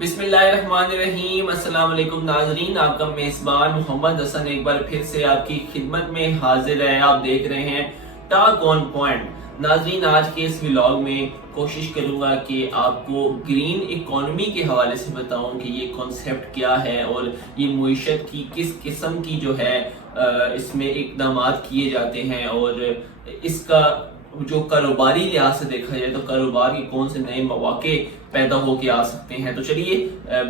बिस्मिल्लाहिर्रहमानिर्रहीम। अस्सलाम वालेकुम नाजरीन, आपका मेज़बान मोहम्मद हसन एक बार फिर से आपकी खिदमत में हाजिर है। आप देख रहे हैं टॉक ऑन पॉइंट। नाजरीन, आज के इस व्लॉग में कोशिश करूंगा कि आपको ग्रीन इकोनॉमी के हवाले से बताऊं कि ये कॉन्सेप्ट क्या है और ये मुईशत की किस किस्म की जो है इसमें इक़दामात किए जाते हैं और इसका जो कारोबारी लिहाज से देखा जाए तो कारोबार के कौन से नए मौके पैदा होके आ सकते हैं। तो चलिए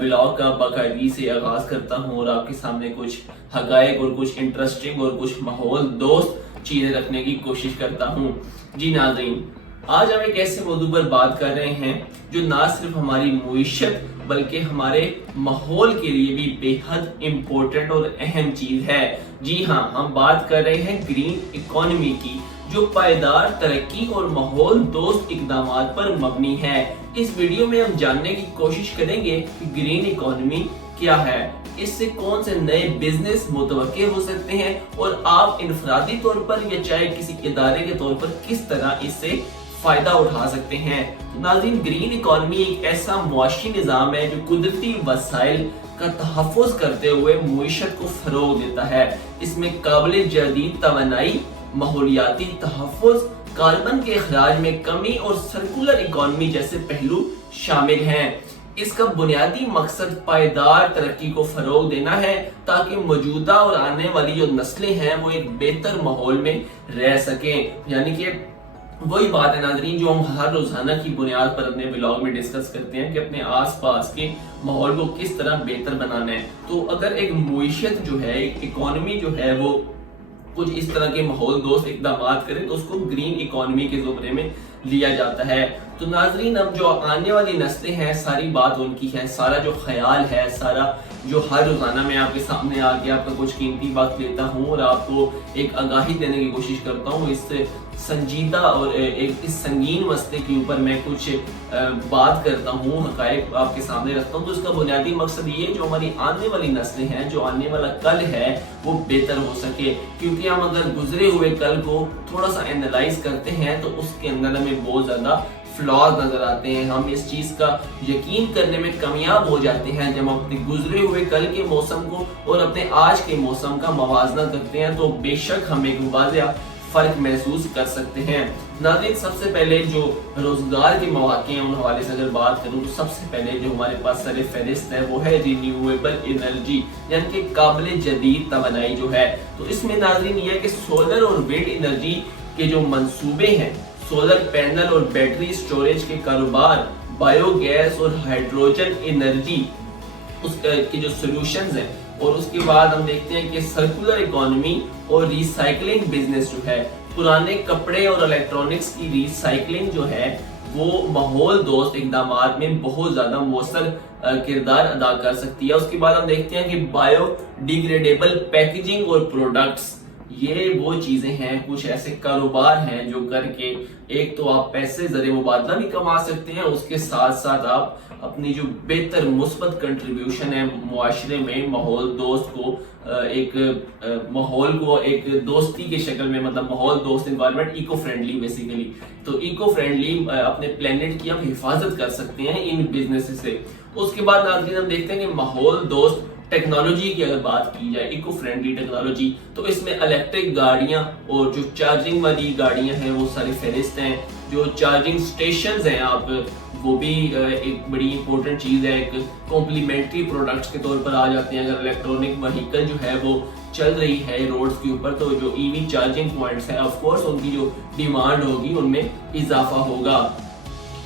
ब्लॉग का बाकायदगी से आगाज करता हूँ और आपके सामने कुछ हकायक और कुछ इंटरेस्टिंग और कुछ माहौल दोस्त चीजें रखने की कोशिश करता हूँ। जी नाज़रीन, आज हम एक ऐसे मौजू पर बात कर रहे हैं जो ना सिर्फ हमारी मुईशत बल्कि हमारे माहौल के लिए भी बेहद इम्पोर्टेंट और अहम चीज है। जी हाँ, हम बात कर रहे हैं ग्रीन इकोनॉमी की, जो पायदार तरक्की और माहौल दोस्त इकदामात पर मबनी है। इस वीडियो में हम जानने की कोशिश करेंगे कि ग्रीन इकोनॉमी क्या है, इससे कौन से नए बिजनेस मुतवक्के हो सकते हैं और आप इनफरादी तौर पर या चाहे किसी इदारे के तौर पर किस तरह इससे फायदा उठा सकते हैं। तो नाज़रीन, ग्रीन इकोनॉमी एक ऐसा मुआशी निज़ाम है जो कुदरती वसाइल का तहफ़्फ़ुज़ करते हुए मुईशत को फरोग देता है। इसमें काबिल जदीद तवानाई, माहौलियाती तहफ़्फ़ुज़, कार्बन के अखराज में कमी और सर्कुलर इकोनॉमी जैसे पहलू शामिल हैं। इसका बुनियादी मकसद पायदार तरक्की को फरोग देना है ताकि मौजूदा और आने वाली जो नस्लें हैं वो एक बेहतर माहौल में रह सकें। यानी कि वही बात है नाज़रीन जो हम हर रोजाना की बुनियाद पर अपने ब्लॉग में डिस्कस करते हैं कि अपने आसपास के माहौल को किस तरह बेहतर बनाना है। तो अगर एक मुईशत जो है, एक इकोनॉमी जो है वो कुछ इस तरह के माहौल दोस्त इकदाम करें तो उसको ग्रीन इकोनॉमी के ज़ुमरे में लिया जाता है। तो नाजरीन, अब जो आने वाली नस्लें हैं सारी बात उनकी है, सारा जो ख्याल है, सारा जो हर रोजाना मैं आपके सामने आके आपका कुछ कीमती बात लेता हूँ और आपको एक आगाही देने की कोशिश करता हूँ। इससे संजीदा और एक इस संगीन मसले के ऊपर मैं कुछ बात करता हूँ, हकायक आपके सामने रखता हूँ। तो इसका बुनियादी मकसद ये जो हमारी आने वाली नस्लें हैं, जो आने वाला कल है वो बेहतर हो सके। क्योंकि हम अगर गुजरे हुए कल को थोड़ा सा एनालाइज करते हैं तो उसके अंदर हमें बहुत ज्यादा फ्लॉज नजर आते हैं। हम इस चीज का यकीन करने में कामयाब हो जाते हैं जब हम अपने गुजरे हुए कल के मौसम को और अपने आज के मौसम का मवाजना करते हैं, तो बेशक हम एक वाज़ेह फर्क महसूस कर सकते हैं। नाज़रीन, सबसे पहले जो रोजगार के मौके हैं उन हवाले से अगर बात करूं तो सबसे पहले जो हमारे पास सर फहरिस्त है वो है रिन्यूएबल एनर्जी, यानी कि काबिल जदीद तवानाई जो है। तो इसमें नाज़रीन ये है कि सोलर और विंड एनर्जी के जो मंसूबे हैं, सोलर पैनल और बैटरी स्टोरेज के कारोबार, बायोगैस और हाइड्रोजन एनर्जी उसके जो सॉल्यूशंस हैं, और उसके बाद हम देखते हैं कि सर्कुलर इकोनॉमी और रिसाइकलिंग बिजनेस जो है, पुराने कपड़े और इलेक्ट्रॉनिक्स की रिसाइकलिंग जो है वो माहौल दोस्त इकदामात में बहुत ज्यादा मौसर किरदार अदा कर सकती है। उसके बाद हम देखते हैं कि बायोडिग्रेडेबल पैकेजिंग और प्रोडक्ट्स, ये वो चीजें हैं, कुछ ऐसे कारोबार हैं जो करके एक तो आप पैसे जरिए मुबादला भी कमा सकते हैं, उसके साथ साथ आप अपनी जो बेहतर मुस्बत कंट्रीब्यूशन है मुआशरे में माहौल दोस्त को एक माहौल को एक दोस्ती के शक्ल में, मतलब माहौल दोस्त इन्वायरमेंट, इको फ्रेंडली बेसिकली, तो इको फ्रेंडली अपने प्लेनेट की आप हिफाजत कर सकते हैं इन बिजनेस से। उसके बाद नाज़रीन हम देखते हैं कि माहौल दोस्त टेक्नोलॉजी की अगर बात की जाए, इको फ्रेंडली टेक्नोलॉजी, तो इसमें इलेक्ट्रिक गाड़ियां और जो चार्जिंग वाली गाड़ियां हैं वो सारी फहरिस्त हैं। जो चार्जिंग स्टेशंस हैं आप वो भी एक बड़ी इंपॉर्टेंट चीज़ है, एक कॉम्प्लीमेंट्री प्रोडक्ट्स के तौर पर आ जाते हैं। अगर इलेक्ट्रॉनिक व्हीकल जो है वो चल रही है रोड्स के ऊपर तो जो ईवी चार्जिंग पॉइंट्स हैं ऑफ कोर्स उनकी जो डिमांड होगी उनमें इजाफा होगा।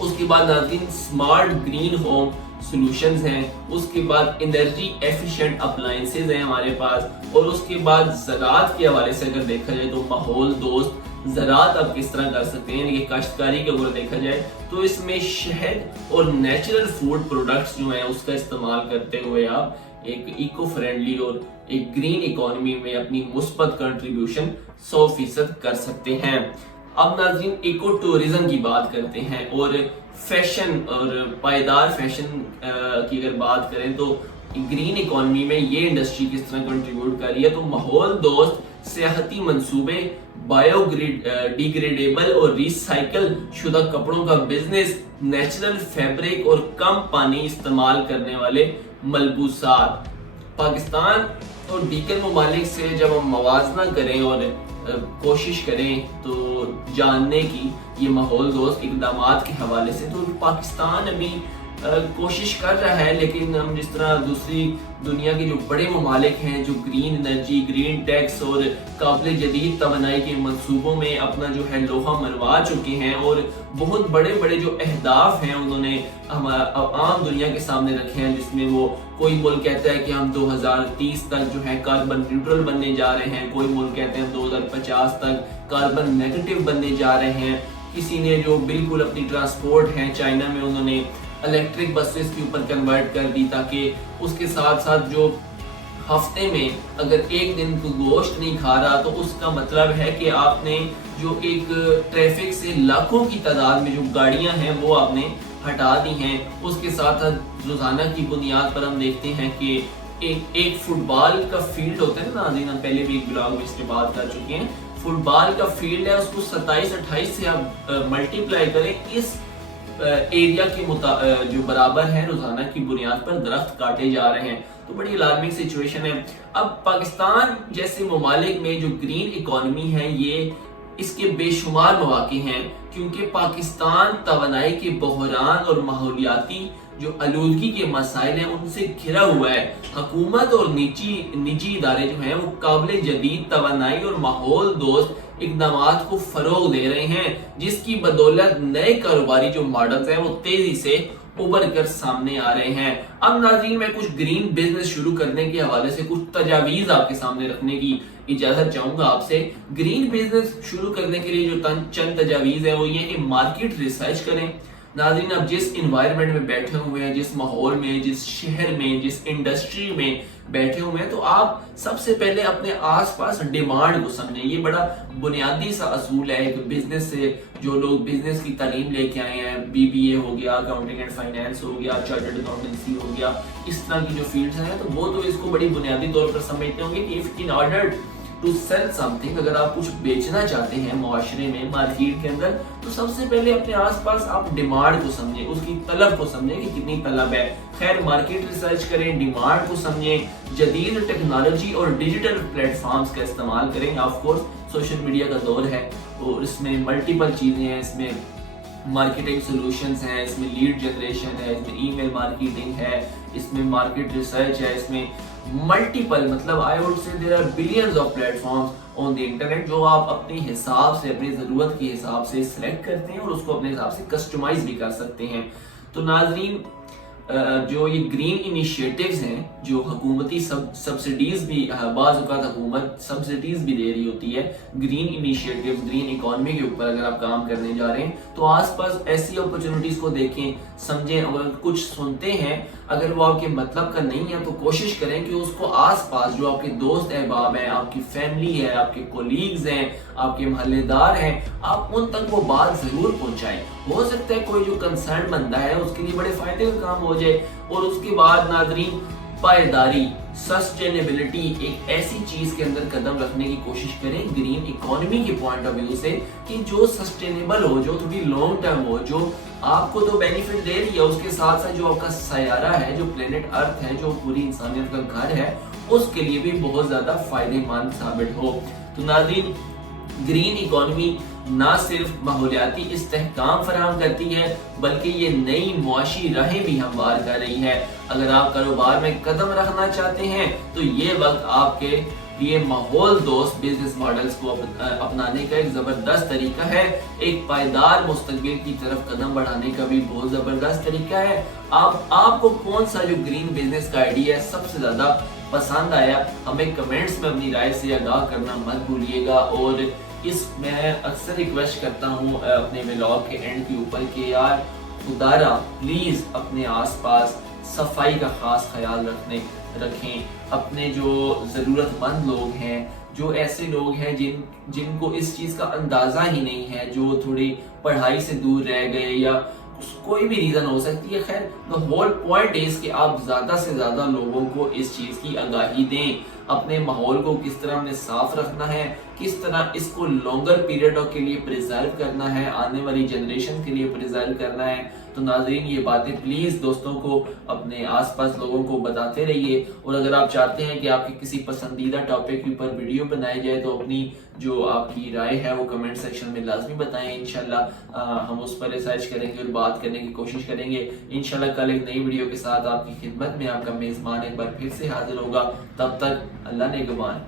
उसके बाद नाज़रीन स्मार्ट ग्रीन होम सॉल्यूशंस हैं, उसके बाद एनर्जी एफिशिएंट अप्लायंसेज हैं हमारे पास, और उसके बाद ज़राअत के हवाले से अगर देखा जाए तो माहौल दोस्त ज़राअत आप किस तरह कर सकते हैं। ये काश्तकारी के ऊपर देखा जाए तो इसमें शहद और नेचुरल फूड प्रोडक्ट्स जो हैं उसका इस्तेमाल करते हुए आप एक इको फ्रेंडली और एक ग्रीन इकोनॉमी में अपनी मुस्बत कंट्रीब्यूशन 100% कर सकते हैं। अब नाज़रीन इको टूरिज्म की बात करते हैं और फैशन और पायदार फैशन की अगर बात करें तो ग्रीन इकोनॉमी में ये इंडस्ट्री किस तरह कंट्रीब्यूट कर रही है। तो माहौल दोस्त सियाहती मंसूबे, डिग्रेडेबल और रिसाइकल शुदा कपड़ों का बिजनेस, नेचुरल फैब्रिक और कम पानी इस्तेमाल करने वाले मलबूसात। पाकिस्तान और दीगर ममालिक से जब हम मवाजना करें और कोशिश करें तो जानने की ये माहौल दोस्त इकदामात के हवाले से, तो पाकिस्तान अभी कोशिश कर रहा है, लेकिन हम जिस तरह दूसरी दुनिया के जो बड़े ममालिक हैं जो ग्रीन एनर्जी, ग्रीन टैक्स और काबिल जदीद तवानाई के मंसूबों में अपना जो है लोहा मनवा चुके हैं और बहुत बड़े बड़े जो अहदाफ हैं उन्होंने आम दुनिया के सामने रखे हैं, जिसमें वो कोई मुल्क कहता है कि हम 2030 तक जो है कार्बन न्यूट्रल बनने जा रहे हैं, कोई मुल्क कहते हैं हम 2050 तक कार्बन नेगेटिव बनने जा रहे हैं। किसी ने जो बिल्कुल अपनी ट्रांसपोर्ट है चाइना में उन्होंने इलेक्ट्रिक बसेस के ऊपर कन्वर्ट कर दी, ताकि उसके साथ साथ जो हफ्ते में अगर एक दिन को गोश्त नहीं खा रहा तो उसका मतलब है कि आपने जो एक ट्रैफिक से लाखों की तादाद में जो गाड़ियां हैं वो आपने हटा दी हैं। उसके साथ साथ रोजाना की बुनियाद पर हम देखते हैं कि एक फुटबॉल का फील्ड होता है ना, हम पहले भी एक ब्लॉग में इसके बात कर चुके हैं, फुटबॉल का फील्ड है, उसको 27-28 से आप मल्टीप्लाई करें, इस एरिया के जो बराबर है रोजाना की बुनियाद पर दरख्त काटे जा रहे हैं। तो बड़ी अलार्मिंग सिचुएशन है। अब पाकिस्तान जैसे ममालिक में जो ग्रीन इकोनॉमी है ये इसके बेशुमार मौके हैं, क्योंकि पाकिस्तान तवानाई के बहरान और माहौलियाती जो आलूदगी के मसाइल हैं उनसे घिरा हुआ है। हुकूमत और निजी इदारे जो हैं वो काबिल जदीद तवानाई और माहौल दोस्त इकदामात को फरोग दे रहे हैं, जिसकी बदौलत नए कारोबारी जो मॉडल्स हैं वो तेजी से उभर कर सामने आ रहे हैं। अब नाज़रीन मैं कुछ ग्रीन बिजनेस शुरू करने के हवाले से कुछ तजावीज आपके सामने रखने की इजाजत चाहूंगा आपसे। ग्रीन बिजनेस शुरू करने के लिए जो चंद तजावीज है वो ये कि मार्केट रिसर्च करें। नाज़रीन अब जिस इन्वायरमेंट में बैठे हुए हैं, जिस माहौल में, जिस शहर में, जिस इंडस्ट्री में बैठे हुए हैं, तो आप सबसे पहले अपने आसपास डिमांड को समझें। ये बड़ा बुनियादी सा असूल है एक बिजनेस से। जो लोग बिजनेस की तालीम लेके आए हैं, BBA हो गया, अकाउंटिंग एंड फाइनेंस हो गया, चार्टर्ड अकाउंटेंसी हो गया, इस तरह की जो फील्ड्स हैं तो वो तो इसको बड़ी बुनियादी तौर पर समझते होंगे कि if in order to sell something, अगर आप कुछ बेचना चाहते हैं मुआशरे में, मार्केट के अंदर, तो सबसे पहले अपने आसपास आप डिमांड को समझें, उसकी तलब को समझें कि कितनी तलब है। खैर मार्केट रिसर्च करें, डिमांड को समझें, जदीद टेक्नोलॉजी और डिजिटल प्लेटफॉर्म्स का इस्तेमाल करें। ऑफ कोर्स सोशल मीडिया का दौर है और इसमें मल्टीपल चीजें हैं, इसमें मार्केटिंग सॉल्यूशंस हैं, इसमें लीड जनरेशन है, इसमें ईमेल मार्केटिंग है, इसमें मार्केट रिसर्च है, इसमें मल्टीपल मतलब I would say there are billions of platforms on the internet जो आप अपने हिसाब से, अपनी ज़रूरत के हिसाब से सिलेक्ट करते हैं और उसको अपने हिसाब से कस्टमाइज भी कर सकते हैं। तो नाजरीन जो ये ग्रीन इनिशिएटिव्स हैं, जो हुकूमती सब्सिडीज भी बाज़ औक़ात हुकूमत सब्सिडीज भी दे रही होती है ग्रीन इनिशिएटिव्स, ग्रीन इकोनॉमी के ऊपर अगर आप काम करने जा रहे हैं, तो आसपास ऐसी अपॉर्चुनिटीज को देखें, समझें। अगर कुछ सुनते हैं, अगर वो आपके मतलब का नहीं है, तो कोशिश करें कि उसको आसपास जो आपके दोस्त अहबाब हैं, आपकी फैमिली है, आपके कोलीग्स हैं, आपके महल्लेदार हैं, आप उन तक वो बात जरूर पहुंचाएं। हो सकता है कोई जो कंसर्न बंदा है उसके लिए बड़े फायदे का काम हो जाए। और उसके बाद नाज़रीन पायदारी, सस्टेनेबिलिटी एक ऐसी चीज के अंदर कदम रखने की कोशिश करें ग्रीन इकोनॉमी के पॉइंट ऑफ व्यू से कि जो सस्टेनेबल हो, जो थोड़ी लॉन्ग टर्म हो, जो आपको तो बेनिफिट दे रही है, उसके साथ साथ जो आपका सयारा है, जो प्लेनेट अर्थ है, जो पूरी इंसानियत का घर है, उसके लिए भी बहुत ज्यादा फायदेमंद साबित हो। तो नाज़रीन ग्रीन इकोनॉमी ना सिर्फ माहौलियाती इस्तेहकाम फराहम करती है, बल्कि ये नई मुआशी राहें भी हमवार कर रही है। अगर आप कारोबार में कदम रखना चाहते हैं तो ये वक्त आपके लिए माहौल दोस्त बिजनेस मॉडल्स को अपनाने का एक जबरदस्त तरीका है। एक पायदार मुस्तकबिल की तरफ कदम बढ़ाने का भी बहुत जबरदस्त तरीका है। आपको कौन सा जो ग्रीन बिजनेस का आइडिया है सबसे ज्यादा पसंद आया, हमें कमेंट्स में अपनी राय से आगाह करना मत भूलिएगा। और मैं अक्सर रिक्वेस्ट करता हूँ अपने व्लॉग के एंड के ऊपर कि यार खुदारा प्लीज अपने आसपास सफाई का खास ख्याल रखें। अपने जो ज़रूरतमंद लोग हैं, जो ऐसे लोग हैं जिनको इस चीज़ का अंदाज़ा ही नहीं है, जो थोड़ी पढ़ाई से दूर रह गए या कोई भी रीज़न हो सकती है। खैर द होल पॉइंट इज कि आप ज़्यादा से ज़्यादा लोगों को इस चीज़ की आगाही दें। اپنے ماحول کو کس طرح ہم نے صاف رکھنا ہے، کس طرح اس کو لانگر پیریڈ کے لیے پریزرو کرنا ہے، آنے والی جنریشن کے لیے پریزرو کرنا ہے۔ تو ناظرین یہ باتیں پلیز دوستوں کو، اپنے آس پاس لوگوں کو بتاتے رہیے، اور اگر آپ چاہتے ہیں کہ آپ کے کسی پسندیدہ ٹاپک کے اوپر ویڈیو بنائی جائے تو اپنی جو آپ کی رائے ہے وہ کمنٹ سیکشن میں لازمی بتائیں، انشاءاللہ ہم اس پر ریسرچ کریں گے اور بات کرنے کی کوشش کریں گے۔ انشاءاللہ کل ایک نئی ویڈیو کے ساتھ آپ کی خدمت میں آپ کا میزبان ایک بار پھر سے حاضر ہوگا، تب تک اللہ نگہبان۔